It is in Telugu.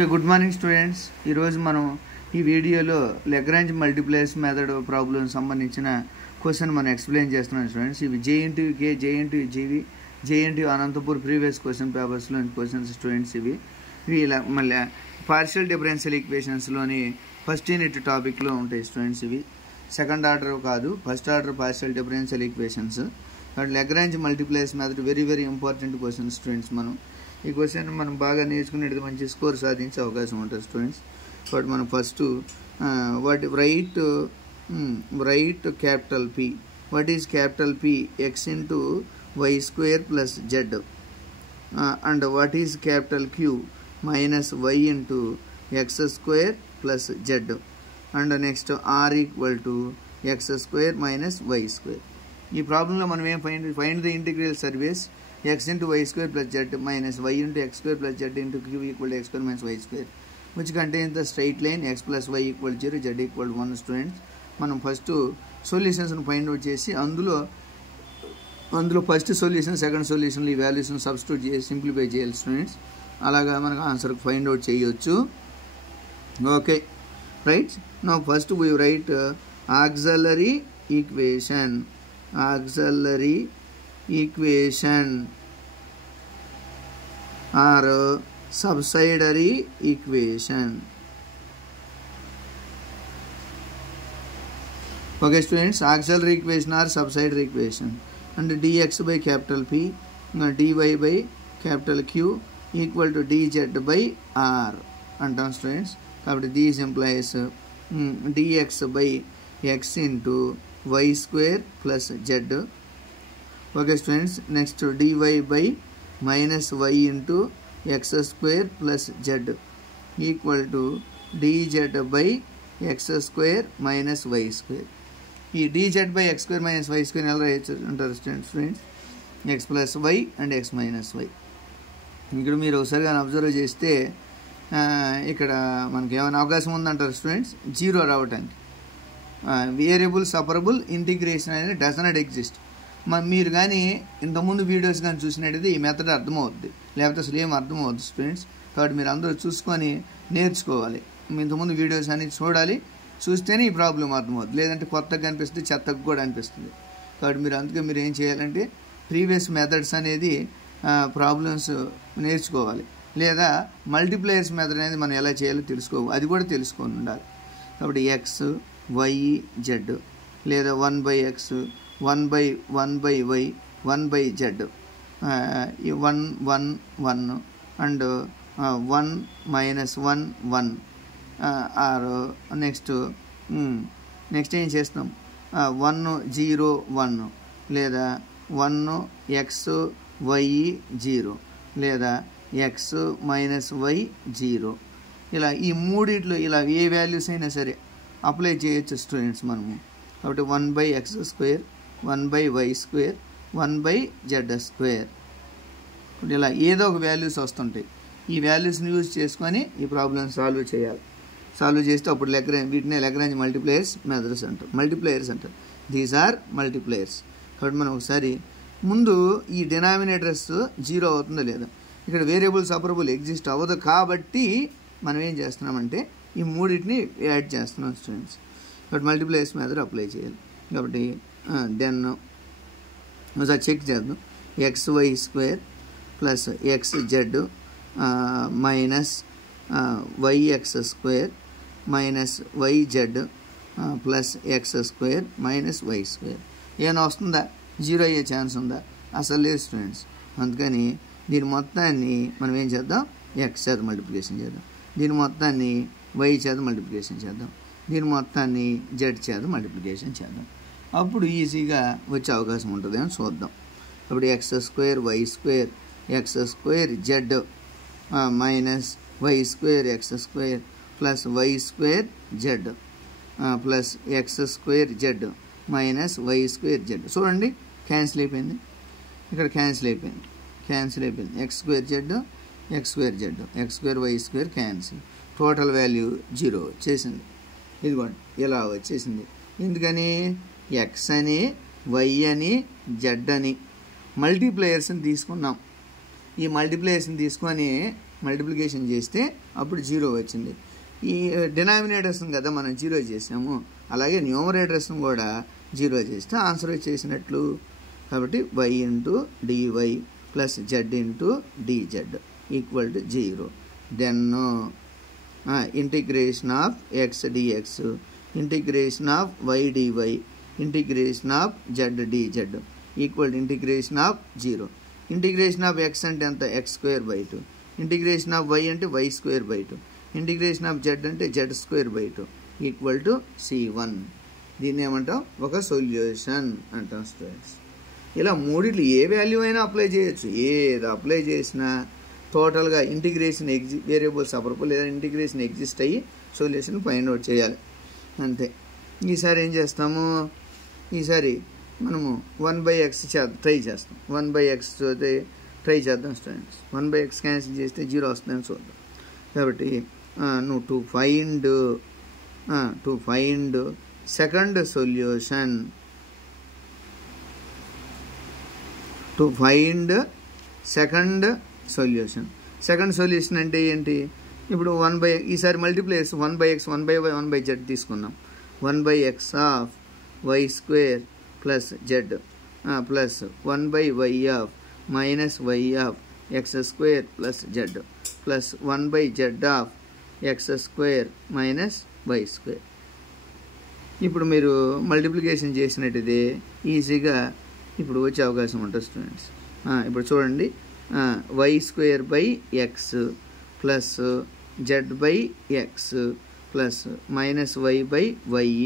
Good morning students. ఈరోజు మనం ఈ వీడియోలో లెగ్రాంజ్ మల్టిప్లైయర్స్ మెథడ్ ప్రాబ్లం సంబంధించిన క్వశ్చన్ మనం ఎక్స్ప్లెయిన్ చేస్తున్నాం స్టూడెంట్స్. ఇవి JNTUK, JNTU GV, JNTU Anantapur previous question పేపర్స్లోని క్వశ్చన్స్ స్టూడెంట్స్. ఇవి ఇలా మళ్ళీ పార్షియల్ డిఫరెన్షియల్ ఈక్వేషన్స్లోని ఫస్ట్ యూనిట్ టాపిక్లో ఉంటాయి స్టూడెంట్స్. ఇవి సెకండ్ ఆర్డర్ కాదు, first order partial differential equations. కాబట్టి Lagrange multipliers method very very important question students. మనం ఈ క్వశ్చన్ మనం బాగా నేర్చుకునేది మంచి స్కోర్ సాధించే అవకాశం ఉంటుంది స్టూడెంట్స్. బట్ మనం first write capital P. What is capital P? X into y square plus z. And what is capital Q? Minus y into x square plus z. And next R equal to x square minus y square. ఈ ప్రాబ్లంలో మనం ఏం find the integral surface x into y square plus z minus y into x square plus z into q equal to x square minus y square, which contains the straight line x plus y equal 0, z equal 1 students. మనం ఫస్ట్ సొల్యూషన్స్ని ఫైండ్ అవుట్ చేసి అందులో ఫస్ట్ సొల్యూషన్, సెకండ్ సొల్యూషన్లు ఈ వాల్యూస్ని సబ్స్టిట్యూట్ చేసి సింప్లిఫై చేయాలి స్టూడెంట్స్. అలాగా మనకు ఆన్సర్ ఫైండ్ అవుట్ చేయొచ్చు. Okay right. Now first we write auxiliary equation or subsidiary equation. Okay students, auxiliary equation or subsidiary equation. And dx by capital P, dy by capital Q equal to dz by r antam students. కాబట్టి this implies dx by x into y square plus z. Okay students, next dy by minus y into x square plus z equal to dz by x square minus y square. ఈ dz by x square minus y square ఎలా రాయొచ్చు students? x plus y and x minus y. ఇక్కడ మీరు ఒకసారి కానీ అబ్జర్వ్ చేస్తే ఇక్కడ మనకి ఏమైనా అవకాశం ఉందంటారు స్టూడెంట్స్? జీరో రావటానికి. వేరియబుల్ సపరబుల్ ఇంటిగ్రేషన్ అనేది డస్ నాట్ ఎగ్జిస్ట్. మీరు కానీ ఇంతకుముందు వీడియోస్ కానీ చూసినట్టయితే ఈ మెథడ్ అర్థమవుద్ది, లేకపోతే అసలు ఏం అర్థమవుద్ది స్టూడెంట్స్. కాబట్టి మీరు అందరూ చూసుకొని నేర్చుకోవాలి. ఇంతకుముందు వీడియోస్ అన్ని చూడాలి, చూస్తేనే ఈ ప్రాబ్లం అర్థమవుద్ది. లేదంటే కొత్తగా అనిపిస్తుంది, చెత్తగా కూడా అనిపిస్తుంది. కాబట్టి అందుకే మీరు ఏం చేయాలంటే ప్రీవియస్ మెథడ్స్ అనేది ప్రాబ్లమ్స్ నేర్చుకోవాలి. లేదా మల్టిప్లైయర్స్ మెథడ్ అనేది మనం ఎలా చేయాలో తెలుసుకోవాలి, అది కూడా తెలుసుకొని ఉండాలి. కాబట్టి ఎక్స్, వై, జెడ్, లేదా 1/x, 1/y, 1/z, 1 1 1 and 1 minus 1 1 or next ఏం చేస్తాం? 1 0 1 లేదా 1 x y 0 లేదా x minus y 0. ఇలా ఈ మూడిట్లో ఇలా ఏ వాల్యూస్ అయినా సరే అప్లై చేయొచ్చు స్టూడెంట్స్ మనము. కాబట్టి 1/x square, 1/y square, 1/z square, ఇలా ఏదో ఒక వాల్యూస్ వస్తుంటాయి. ఈ వాల్యూస్ని యూజ్ చేసుకొని ఈ ప్రాబ్లమ్ సాల్వ్ చేయాలి. సాల్వ్ చేస్తే అప్పుడు వీటినే లెగ్రాంజ్ మల్టిప్లైయర్స్ మెథడ్స్ అంటారు. These are multipliers. కాబట్టి మనం ఒకసారి ముందు ఈ డినామినేటర్స్ జీరో అవుతుందో లేదా, ఇక్కడ వేరియబుల్ సపరబుల్ ఎగ్జిస్ట్ అవ్వదు. కాబట్టి మనం ఏం చేస్తున్నామంటే ఈ మూడింటిని యాడ్ చేస్తున్నాం స్టూడెంట్స్. కాబట్టి మల్టిప్లైయర్స్ మెథడ్ అప్లై చేయాలి. కాబట్టి దెన్ ఒకసారి చెక్ చేద్దాం. xy square plus xz minus yx square minus yz plus x square minus y square. ఏమైనా వస్తుందా? జీరో అయ్యే ఛాన్స్ ఉందా? అసలు లేదు స్టూడెంట్స్. అందుకని దీని మొత్తాన్ని మనం ఏం చేద్దాం? x చేత మల్టిప్లికేషన్ చేద్దాం. దీని మొత్తాన్ని y చేత మల్టిప్లికేషన్ చేద్దాం. దీని మొత్తాన్ని z చేత మల్టిప్లికేషన్ చేద్దాం. అప్పుడు ఈజీగా వచ్చే అవకాశం ఉంటుంది అని చూద్దాం. అప్పుడు x square y square x square z minus y square x square plus y square z plus x square z minus y square z. చూడండి క్యాన్సిల్ అయిపోయింది, ఇక్కడ క్యాన్సిల్ అయిపోయింది. x square z, x square z, x square y square cancel. Total value 0 వచ్చేసింది. ఇదిగోండి ఇలా వచ్చేసింది. ఎందుకని? ఎక్స్ అని, వై అని, జెడ్ అని మల్టిప్లైయర్స్ని తీసుకున్నాం. ఈ మల్టిప్లైయర్స్ని తీసుకొని మల్టిప్లికేషన్ చేస్తే అప్పుడు 0 వచ్చింది. ఈ డినామినేటర్స్ని కదా మనం 0 చేసాము, అలాగే న్యూమరేటర్స్ని కూడా 0 చేస్తే ఆన్సర్ వచ్చేసినట్లు. కాబట్టి y into dy plus z into dz equal to 0. Then integration of x dx, integration of y dy, integration of z dz equal to integration of 0. Integration of x అంటే ఎంత, x²/2. ఇంటిగ్రేషన్ ఆఫ్ y అంటే y²/2. ఇంటిగ్రేషన్ ఆఫ్ z అంటే z²/2 ఈక్వల్ టు C1. దీన్ని ఏమంటాం, ఒక సొల్యూషన్ అంటాం స్టూడెంట్స్. ఇలా మూడిట్లు ఏ వాల్యూ అయినా అప్లై చేయొచ్చు. ఏది అప్లై చేసినా టోటల్గా ఇంటిగ్రేషన్ వేరియబుల్స్ అప్రూవ్ లేదా ఇంటిగ్రేషన్ ఎగ్జిస్ట్ అయ్యి సొల్యూషన్ ఫైండ్ అవుట్ చేయాలి అంతే. ఈసారి ఏం చేస్తాము, ఈసారి మనము 1/x ట్రై చేస్తాం. 1/x ట్రై చేద్దాం స్టూడెంట్స్. 1/x క్యాన్సిల్ చేస్తే 0 వస్తుందని చూద్దాం. కాబట్టి నువ్వు to find second solution, second solution అంటే ఏంటి, ఇప్పుడు ఈసారి మల్టిప్లేస్ 1/x 1/y 1/z తీసుకున్నాం. 1/x of y² plus z plus 1/y of minus y of x² plus z plus 1/z of x² minus y². ఇప్పుడు మీరు మల్టిప్లికేషన్ చేసినట్టుదే ఈజీగా ఇప్పుడు వచ్చే అవకాశం ఉంటుంది స్టూడెంట్స్. ఇప్పుడు చూడండి, y²/x plus z/x plus minus y/y